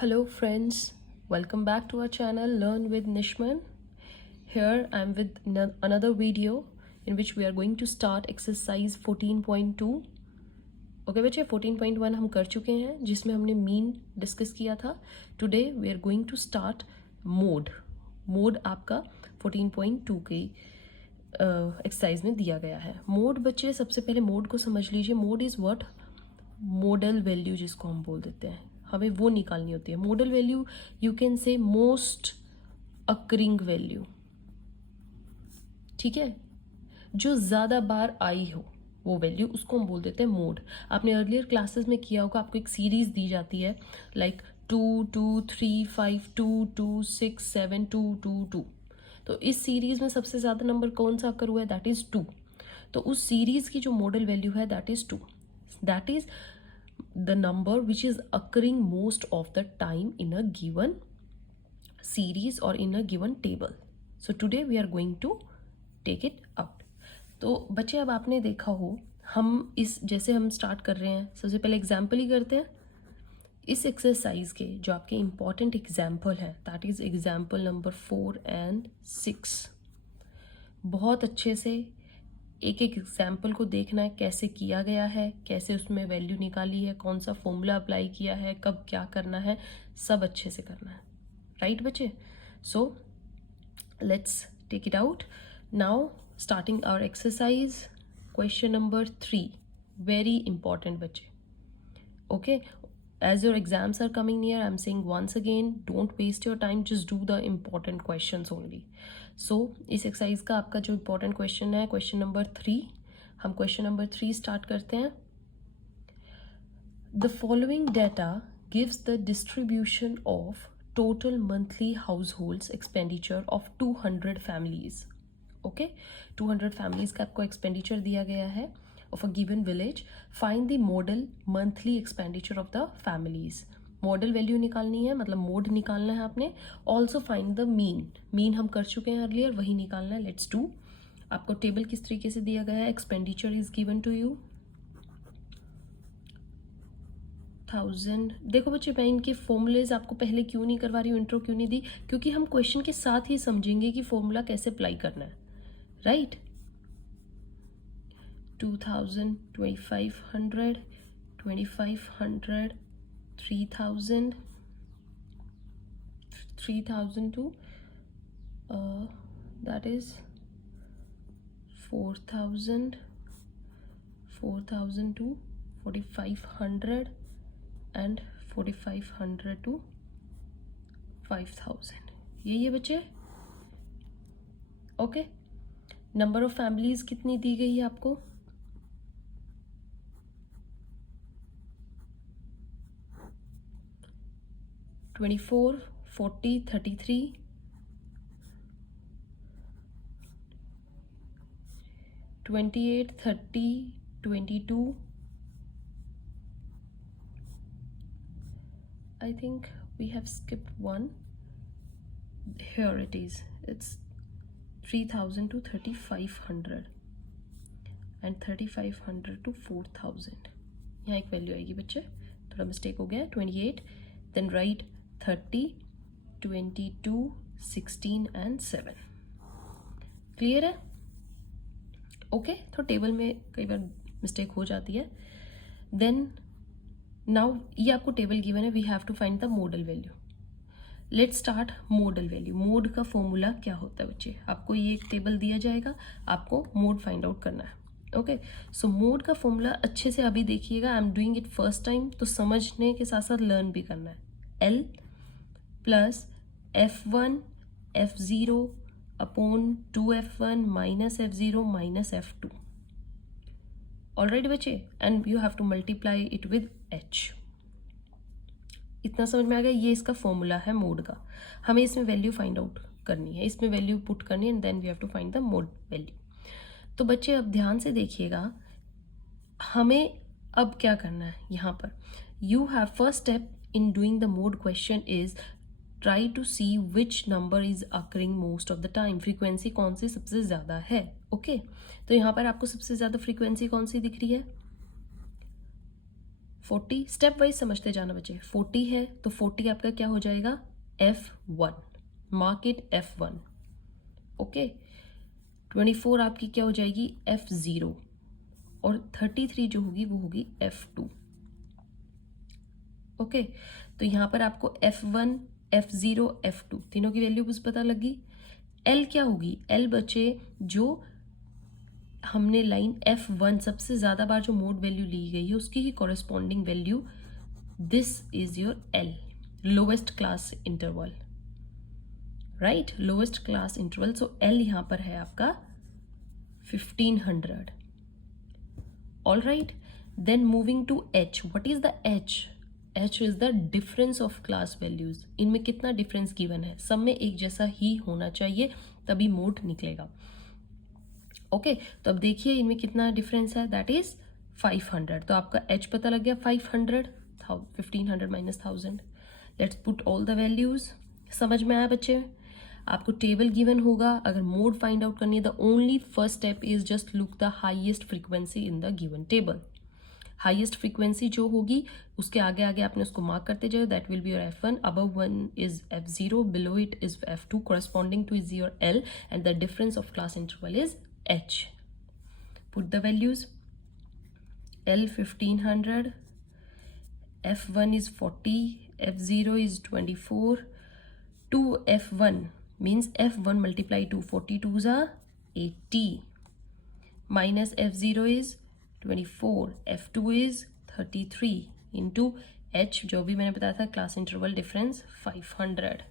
Hello friends, welcome back to our channel Learn with Nishman. Here I am with another video in which we are going to start exercise 14.2. Okay बच्चे 14.1 हम कर चुके हैं जिसमें हमने mean discuss किया था. Today we are going to start mode आपका 14.2 की एक्सरसाइज में दिया गया है. मोड बच्चे सबसे पहले मोड को समझ लीजिए. Mode is what? Model value जिसको हम बोल देते हैं, हमें वो निकालनी होती है. Model value you can say most occurring value, ठीक है, जो ज़्यादा बार आई हो वो वैल्यू, उसको हम बोल देते हैं मोड. आपने अर्लियर क्लासेस में किया होगा, आपको एक सीरीज दी जाती है लाइक 2 2 3 5 2 2 6 7 2 2 2. तो इस सीरीज में सबसे ज़्यादा नंबर कौन सा अकर हुआ है? That is 2. तो उस सीरीज की जो मॉडल वैल्यू है that is 2. That is the number which is occurring most of the time in a given series or in a given table. So today we are going to take it out. तो बच्चे अब आपने देखा हो, हम इस जैसे हम स्टार्ट कर रहे हैं, सबसे पहले एग्जाम्पल ही करते हैं. इस एक्सरसाइज के जो आपके इम्पॉर्टेंट एग्जाम्पल है that is example number 4 and 6. बहुत अच्छे से एक एक एग्जाम्पल को देखना है, कैसे किया गया है, कैसे उसमें वैल्यू निकाली है, कौन सा फॉर्मूला अप्लाई किया है, कब क्या करना है, सब अच्छे से करना है. राइट बच्चे? So let's take it out now. Starting our exercise. Question number 3, very important बच्चे. Okay, as your exams are coming near, I'm saying once again, don't waste your time, just do the important questions only. So इस exercise का आपका जो important question है question number 3. हम question number 3 start करते हैं. The following data gives the distribution of total monthly households expenditure of 200 families. Okay, 200 families का आपको expenditure दिया गया है of a given village. Find the model monthly expenditure of the families. Model value निकालनी है, मतलब मोड निकालना है आपने. ऑल्सो फाइंड द मीन हम कर चुके हैं अर्लियर, वही निकालना है. Let's do. आपको टेबल किस तरीके से दिया गया है? Expenditure is given to you 1000. देखो बच्चे, मैं इनके फॉर्मूलेज आपको पहले क्यों नहीं करवा रही हूँ, इंट्रो क्यों नहीं दी, क्योंकि हम क्वेश्चन के साथ ही समझेंगे कि फॉर्मूला कैसे अप्लाई करना है. Right? 2000, 2500, 2500, 3000, 3000 to that is 4000, 4000 to 4500 and 4500 to 5000. यही है बच्चे. ओके, नंबर ऑफ फैमिलीज कितनी दी गई है आपको? 24, 40, 33, 28, 30, 22. I think we have skipped one. Here it is. It's 3000 to 3500 and 3500 to 4000. यहाँ एक वैल्यू आएगी बच्चे, थोड़ा मिस्टेक हो गया. 28, then write 30, 22, 16 and 7. क्लियर है? ओके, तो टेबल में कई बार मिस्टेक हो जाती है. देन नाउ ये आपको टेबल गिवन है, we have to find the modal value. Let's start. Modal value, mode का फॉर्मूला क्या होता है बच्चे? आपको ये एक टेबल दिया जाएगा, आपको मोड फाइंड आउट करना है. ओके, सो मोड का फॉर्मूला अच्छे से अभी देखिएगा. I am doing it first time, तो समझने के साथ साथ लर्न भी करना है. L plus F1 F0 upon 2F1 minus F0 minus F2. Alright बच्चे, and you have to multiply it with H. इतना समझ में आ गया? ये इसका फॉर्मूला है मोड का. हमें इसमें वैल्यू फाइंड आउट करनी है, इसमें वैल्यू पुट करनी है, and then we have to find the mode value. तो बच्चे अब ध्यान से देखिएगा, हमें अब क्या करना है यहाँ पर. You have first step in doing the mode question is try to see which number is occurring most of the time. frequency कौन सी सबसे ज़्यादा है. ओके, तो यहाँ पर आपको सबसे ज़्यादा frequency कौन सी दिख रही है? 40 स्टेप वाइज समझते जाना बच्चे। 40 है तो 40 आपका क्या हो जाएगा, F1, mark it F1। Okay, 24 आपकी क्या हो जाएगी, F0, और 33 जो होगी वो होगी F2। ओके, तो यहाँ पर आपको F1, F0, F2 तीनों की वैल्यू बस पता लगी। L क्या होगी, L बच्चे जो हमने लाइन F1 सबसे ज़्यादा बार जो मोड वैल्यू ली गई है उसकी ही corresponding value, this is your L, lowest class interval, right, lowest class interval. So L यहाँ पर है आपका 1500। All right, then moving to H, what is the H? H is the difference of class values. इनमें कितना difference given है, सब में एक जैसा ही होना चाहिए तभी मोड निकलेगा। ओके, तो अब देखिए इनमें कितना डिफरेंस है, दैट इज 500। तो आपका H पता लग गया 500, 1500 minus 1000। Let's put all the values. समझ में आया बच्चे? आपको टेबल गिवन होगा, अगर मोड फाइंड आउट करनी है the only first step is just look the highest frequency in the given table. Highest frequency जो होगी उसके आगे आगे आपने उसको मार्क करते जाओ, that will be your F1, above 1 is F0, below it is F2, corresponding to is your L, and the difference of class interval is H. Put the values. L 1500, F1 is 40, F0 is 24, 2 F1 means F1 multiply 2, 42s are 80, minus F0 is 24, F2 is 33 into H जो भी मैंने बताया था class interval difference 500।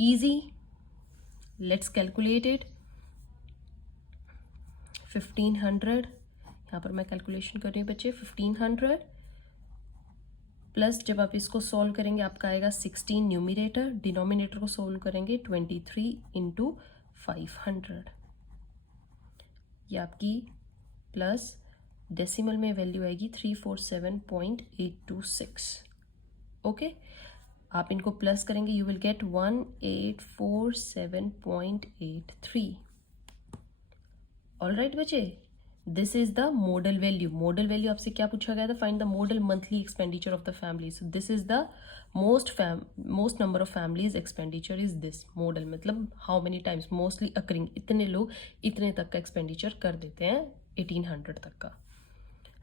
Easy, let's calculate it. 1500, यहाँ पर मैं calculation कर रही हूँ बच्चे, 1500 प्लस जब आप इसको सॉल्व करेंगे आपका आएगा 16 न्यूमिनेटर, डिनोमिनेटर को सॉल्व करेंगे 23 इंटू 500, ये आपकी प्लस डेसिमल में वैल्यू आएगी 347.826। ओके, आप इनको प्लस करेंगे you will get 1847.83। All right बच्चे, this is the modal value. Modal value आपसे क्या पूछा गया था, find the modal monthly expenditure of the family. So this is the most number of families expenditure is this modal, मतलब how many times mostly occurring, इतने लोग इतने तक का एक्सपेंडिचर कर देते हैं 1800 तक का,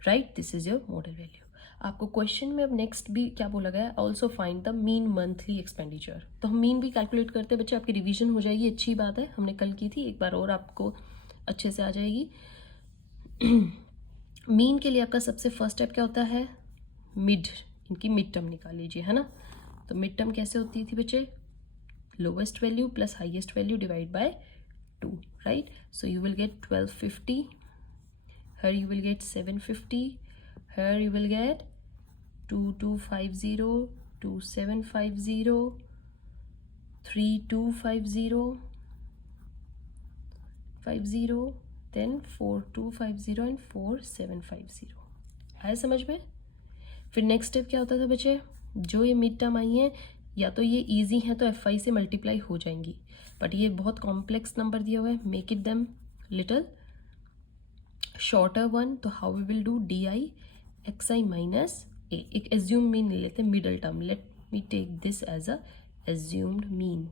right, this is your model value. आपको क्वेश्चन में अब नेक्स्ट भी क्या बोला गया है, also find the mean monthly expenditure. तो हम मीन भी कैलकुलेट करते हैं बच्चे, आपकी रिवीजन हो जाएगी, अच्छी बात है, हमने कल की थी, एक बार और आपको अच्छे से आ जाएगी। मीन के लिए आपका सबसे फर्स्ट स्टेप क्या होता है, मिड, इनकी मिड टर्म निकाल लीजिए, है ना। तो मिड टर्म कैसे होती थी बच्चे, lowest value plus highest value divide by 2, right. So you will gate 1250, here you will get 750, here you will get 2250, 2750, 3250, 50, then 4250 and 4750। आया समझ में? फिर नेक्स्ट स्टेप क्या होता था बच्चे, जो ये मिड टर्म आई है या तो ये इजी है तो FI से मल्टीप्लाई हो जाएंगी, बट ये बहुत कॉम्प्लेक्स नंबर दिया हुआ है, make it them little shorter one. तो how we will do, DI XI minus A, एक एज्यूम मीन ले लेते हैं middle term, let me take this as a assumed mean.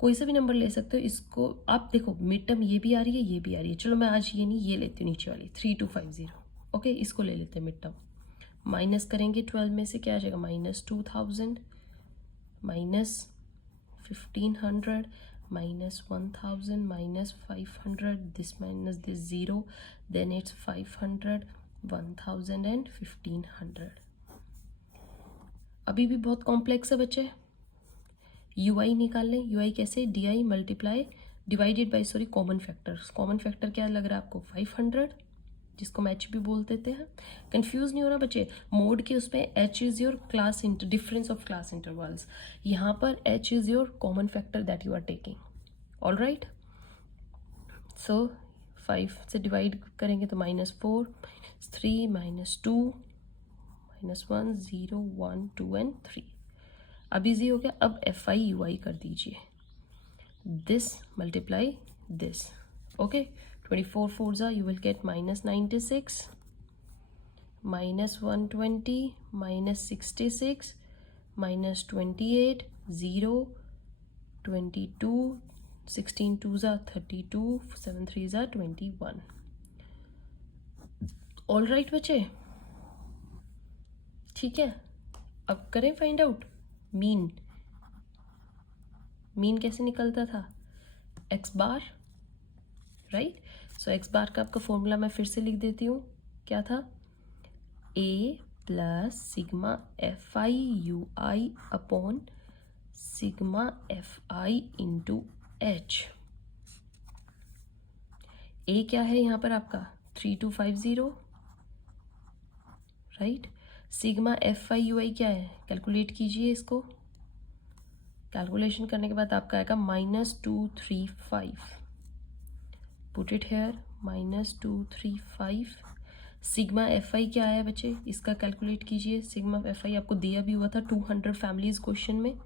कोई सा भी नंबर ले सकते हो, इसको आप देखो मिड टर्म ये भी आ रही है ये भी आ रही है, चलो मैं आज ये नहीं ये लेती हूँ नीचे वाली 3250, ओके, इसको ले लेते हैं मिड टर्म। माइनस करेंगे 12 में से क्या आ जाएगा, minus 2000, minus 1500, minus 1000, minus 500, this minus this 0, then it's 500, 1000 and 1500। अभी भी बहुत कॉम्प्लेक्स है बच्चे। UI निकाल लें, UI कैसे, DI multiply divided by sorry common factors. Common factor क्या लग रहा है आपको, 500, जिसको हम H भी बोल देते हैं। कंफ्यूज नहीं हो रहा बच्चे, मोड के उसमें H is your class difference of class intervals, यहाँ पर H is your common factor that you are taking. All right, so 5 से डिवाइड करेंगे तो -4, -3, -2, -1, 0, 1, 2 एंड 3। अब इजी हो गया, अब FI UI कर दीजिए, this multiply this, okay, 24 4 you will get -96, -120, -66, -28, 0, 22, 16 2s are 32, 7 3s are 21. All right बच्चे, ठीक है। अब करें फाइंड आउट मीन। मीन कैसे निकलता था? एक्स बार, राइट। सो एक्स बार का आपका फॉर्मूला मैं फिर से लिख देती हूँ, क्या था? A plus sigma F I U I upon sigma F I into H. A क्या है यहाँ पर आपका? 3250, right. Sigma F I U I क्या है? कैलकुलेट कीजिए इसको। कैलकुलेशन करने के बाद आपका आएगा -235। Put it here, -235। Sigma F आई क्या आया बच्चे? इसका कैलकुलेट कीजिए। सिग्मा एफ आई आपको दिया भी हुआ था 200 फैमिलीज क्वेश्चन में।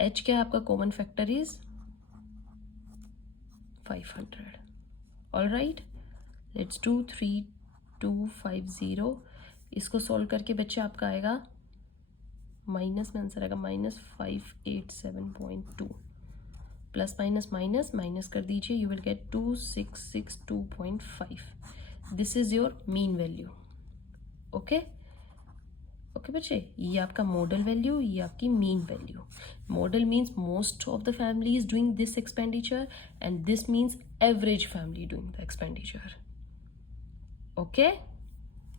एच क्या है आपका? Common factor is 500। All right, let's do 3250। इसको सॉल्व करके बच्चे आपका आएगा माइनस में आंसर आएगा -587.2। प्लस माइनस माइनस माइनस कर दीजिए, you will gate 2662.5। This is your mean value. Okay okay बच्चे, ये आपका मॉडल वैल्यू, ये आपकी mean value. Model means most of the family is doing this expenditure and this means average family doing the expenditure. Okay,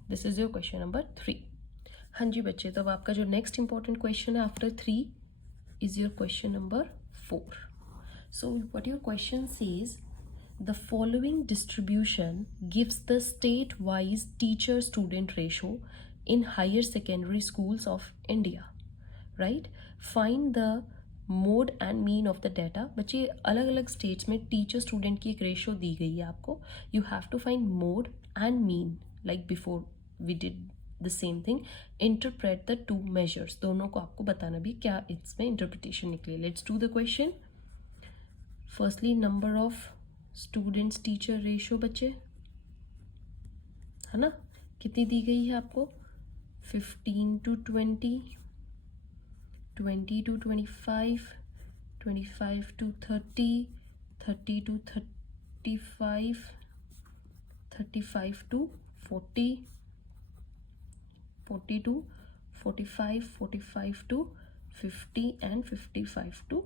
this is your question number 3। हाँ जी बच्चे, तो अब आपका जो नेक्स्ट इंपॉर्टेंट क्वेश्चन है after 3 is your question number 4। So what your question says, the following distribution gives the state-wise teacher-student ratio in higher secondary schools of India, right? Find the mode and mean of the data. बच्चे अलग अलग states में teacher student की एक ratio दी गई है आपको। You have to find mode and mean, like before we did the same thing. Interpret the two measures, दोनों को आपको बताना भी क्या इसमें इंटरप्रिटेशन निकले। Let's do the question. Firstly number of students teacher ratio बच्चे, है ना, कितनी दी गई है आपको? 15 to 20, 20 to 25, 25 to 30, 30 to 35, 35 to 40, 40 to 45, 45 to 50 and 55 to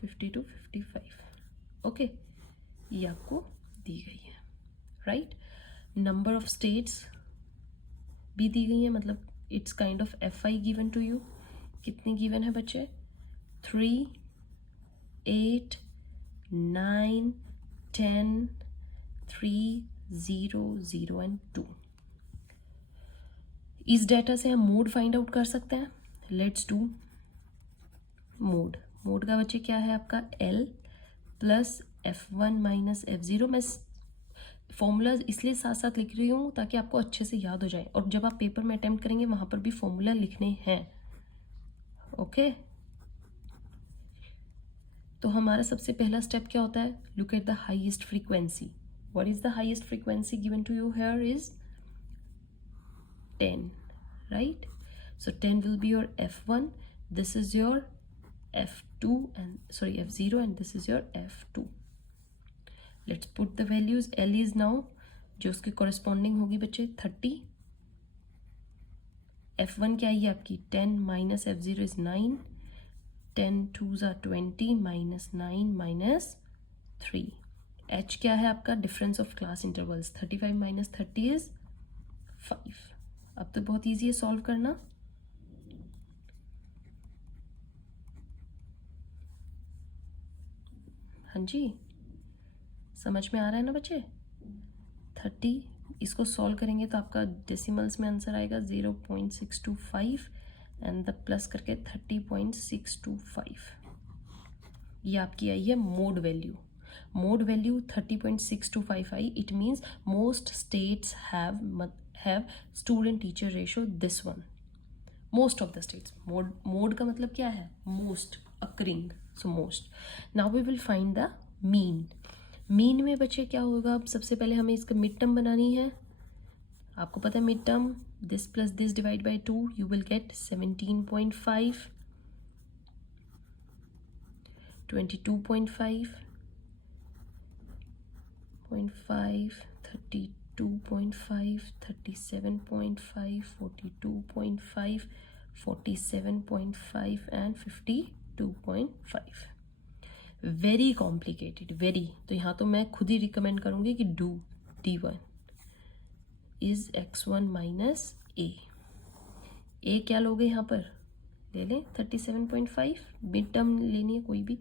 50 to 55। Okay, ये आपको दी गई है, राइट। नंबर ऑफ स्टेट्स भी दी गई है, मतलब it's kind of F I given to you. कितनी गिवन है बच्चे? 3, 8, 9, 10, 3, 0, 0 एंड 2। इस डेटा से हम मोड फाइंड आउट कर सकते हैं। Let's do mode. मोड का बच्चे क्या है आपका? L plus F1 minus F0। मैं फॉर्मूला इसलिए साथ साथ लिख रही हूँ ताकि आपको अच्छे से याद हो जाए, और जब आप पेपर में अटेम्प्ट करेंगे वहाँ पर भी फॉर्मूला लिखने हैं। ओके, तो हमारा सबसे पहला स्टेप क्या होता है? Look at the highest frequency. What is the highest frequency given to you here is 10, right. So 10 will be your F1, this is your F2 and sorry F0 and this is your F2। Let's put the values। L is now जो उसके corresponding होगी बच्चे 30। F1 क्या है आपकी? 10 minus F0 is 9, 10 2s are 20 minus 9 minus 3। H क्या है आपका? difference of class intervals, 35 minus 30 is 5। अब तो बहुत ईजी है सॉल्व करना। हाँ जी, समझ में आ रहा है ना बच्चे? 30, इसको सॉल्व करेंगे तो आपका डेसिमल्स में आंसर आएगा 0.625 एंड द प्लस करके 30.625। ये आपकी आई है mode value. Mode value 30.625 I. It means most states have student teacher ratio this one. Most of the states. Mode का मतलब क्या है? Most occurring, so most. Now we will find the mean. Mean में बच्चे क्या होगा? अब सबसे पहले हमें इसका मिड टर्म बनानी है। आपको पता है mid term, this plus this divide by 2 you will gate 17.5, 22.5, 32.5, 37.5, 42.5, 47.5 and 52.5. Very complicated, very. तो यहाँ तो मैं खुद ही रिकमेंड करूँगी कि do D1 is x1 minus ए. क्या लोगे यहाँ पर, ले लें 37.5, मिड टर्म लेनी है कोई भी.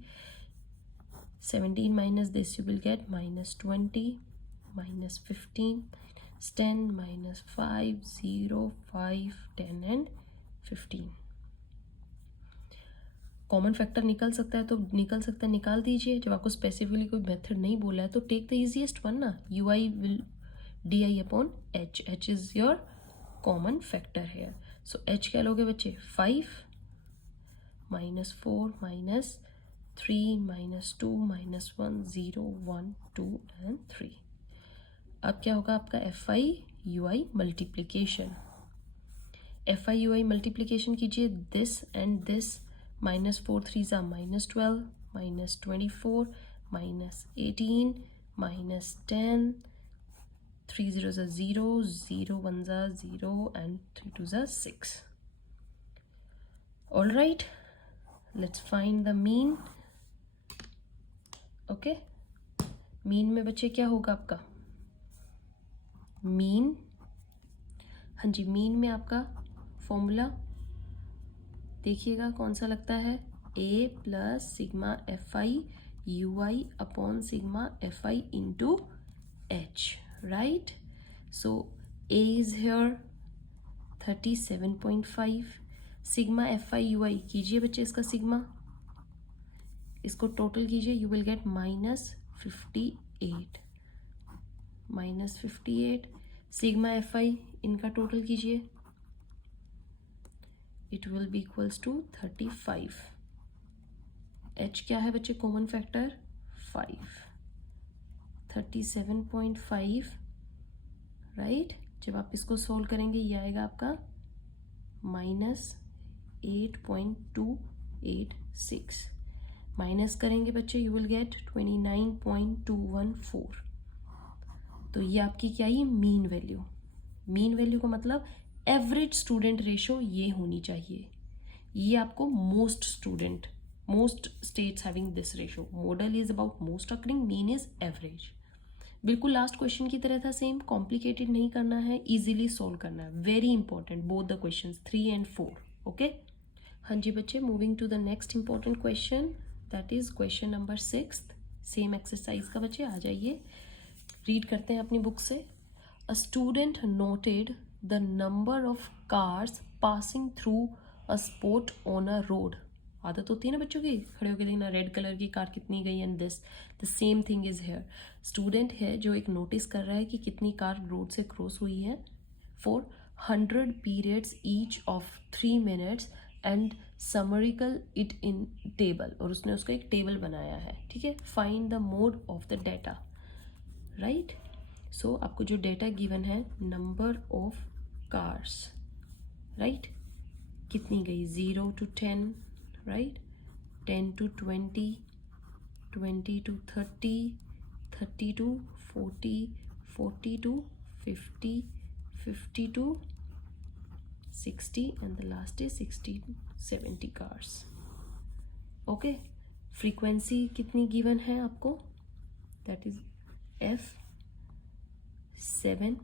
17 minus this you will gate -20, -15, -10, -5, 0, 5, 10 and 15. Common factor निकल सकता है तो निकल सकता है, निकाल दीजिए. जब आपको स्पेसिफिकली कोई मेथड नहीं बोला है तो टेक द इजीएस्ट वन ना. UI will DI upon H. H is your common factor here. So H क्या लोगे बच्चे, 5, -4, -3, -2, -1, 0, 1, 2 एंड 3. अब क्या होगा आपका FI UI multiplication. FI UI multiplication कीजिए, this and this. -4 3s are -12, -24, -18, -10, 3 zeros are 0, 0 1s are 0 and 3 2s are 6. All right, let's find the mean. Okay, mean में बच्चे क्या होगा आपका, mean, हाँ जी, mean में आपका फॉर्मूला देखिएगा कौन सा लगता है, A plus sigma FI UI upon sigma FI into H, right. So A is here 37.5. Sigma FI UI कीजिए बच्चे इसका सिग्मा, इसको टोटल कीजिए, you will gate -58. Sigma FI इनका टोटल कीजिए, it will be equals to 35. H क्या है बच्चे, कॉमन फैक्टर 5, 37.5, राइट. जब आप इसको सोल्व करेंगे ये आएगा आपका -8.286. माइनस करेंगे बच्चे यू विल गेट 29.214. तो ये आपकी क्या, ये मीन वैल्यू. मीन वैल्यू का मतलब एवरेज स्टूडेंट रेशो ये होनी चाहिए. ये आपको most states having this ratio. Model is about most occurring, mean is average. बिल्कुल लास्ट क्वेश्चन की तरह था सेम, कॉम्प्लिकेटेड नहीं करना है, इजीली सोल्व करना है. Very important both the questions 3 and 4. Okay हाँ जी बच्चे, moving to the next important question, that is question number 6. Same exercise का बच्चे आ जाइए, रीड करते हैं अपनी बुक से. A student noted the number of cars passing through a spot on a road. आदत होती है ना बच्चों की, खड़े होकर देखना रेड कलर की कार कितनी गई. And this the same thing is here. Student है जो एक नोटिस कर रहा है कि कितनी कार रोड से क्रॉस हुई है for 100 periods each of 3 minutes and समरिकल इट इन टेबल. और उसने उसका एक टेबल बनाया है, ठीक है. Find the mode of the data, right. So आपको जो डेटा गिवन है, नंबर ऑफ कार्स, राइट, कितनी गई, 0 to 10, right, 10 to 20, 20 to 30, 30 to 40, 40 to 50, 50 to 60 and the last is 60 to 70 cars. Okay, frequency कितनी गिवन है आपको, that is F 7,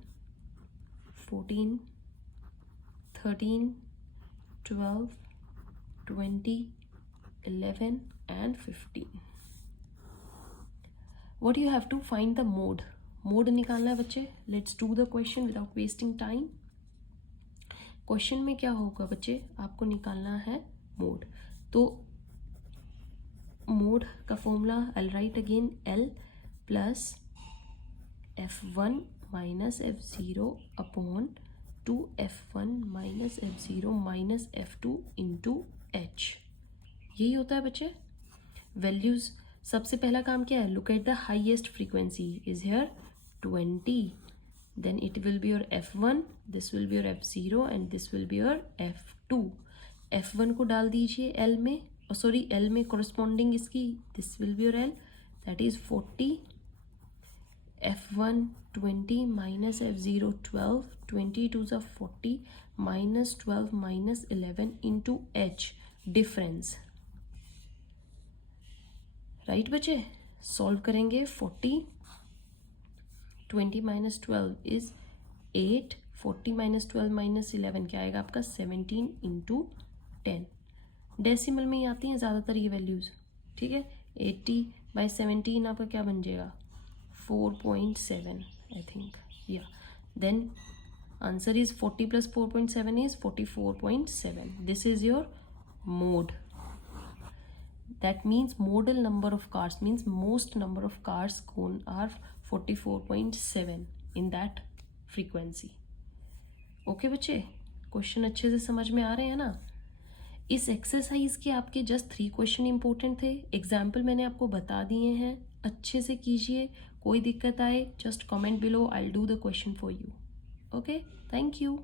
14, 13, 12, 20, 11 and 15. What you have to find the mode. Mode निकालना है बच्चे. Let's do the question without wasting time. Question में क्या होगा बच्चे, आपको निकालना है मोड. तो मोड का formula I'll write again, L plus F1 minus F0 upon 2F1 minus F0 minus F2 into H. यही होता है बच्चे. वैल्यूज, सबसे पहला काम क्या है, look at the highest frequency is here 20. then it will be your f1, this will be your f0 and this will be your f2. f1 को डाल दीजिए l में, सॉरी l में corresponding इसकी, this will be your l, that is 40, f1 20 minus f0 12, 20 to the 40 minus 12 minus 11 into h difference, right बच्चे. Solve करेंगे 40, 20 minus 12 is 8, 40 minus 12 minus 11 क्या आएगा आपका 17 इंटू 10. डेसिमल में ही आती हैं ज़्यादातर ये वैल्यूज़, ठीक है. 80/17 आपका क्या बन जाएगा 4.7 आई थिंक, या then answer is 40 plus 4.7 is 44.7. This is your mode. That means modal number of cars means most number of cars are 44.7 in that frequency. Okay बच्चे, क्वेश्चन अच्छे से समझ में आ रहे हैं ना. इस एक्सरसाइज के आपके जस्ट 3 क्वेश्चन इंपॉर्टेंट थे. एग्जाम्पल मैंने आपको बता दिए हैं, अच्छे से कीजिए. कोई दिक्कत आए just comment below, I will do the question for you. Okay, thank you.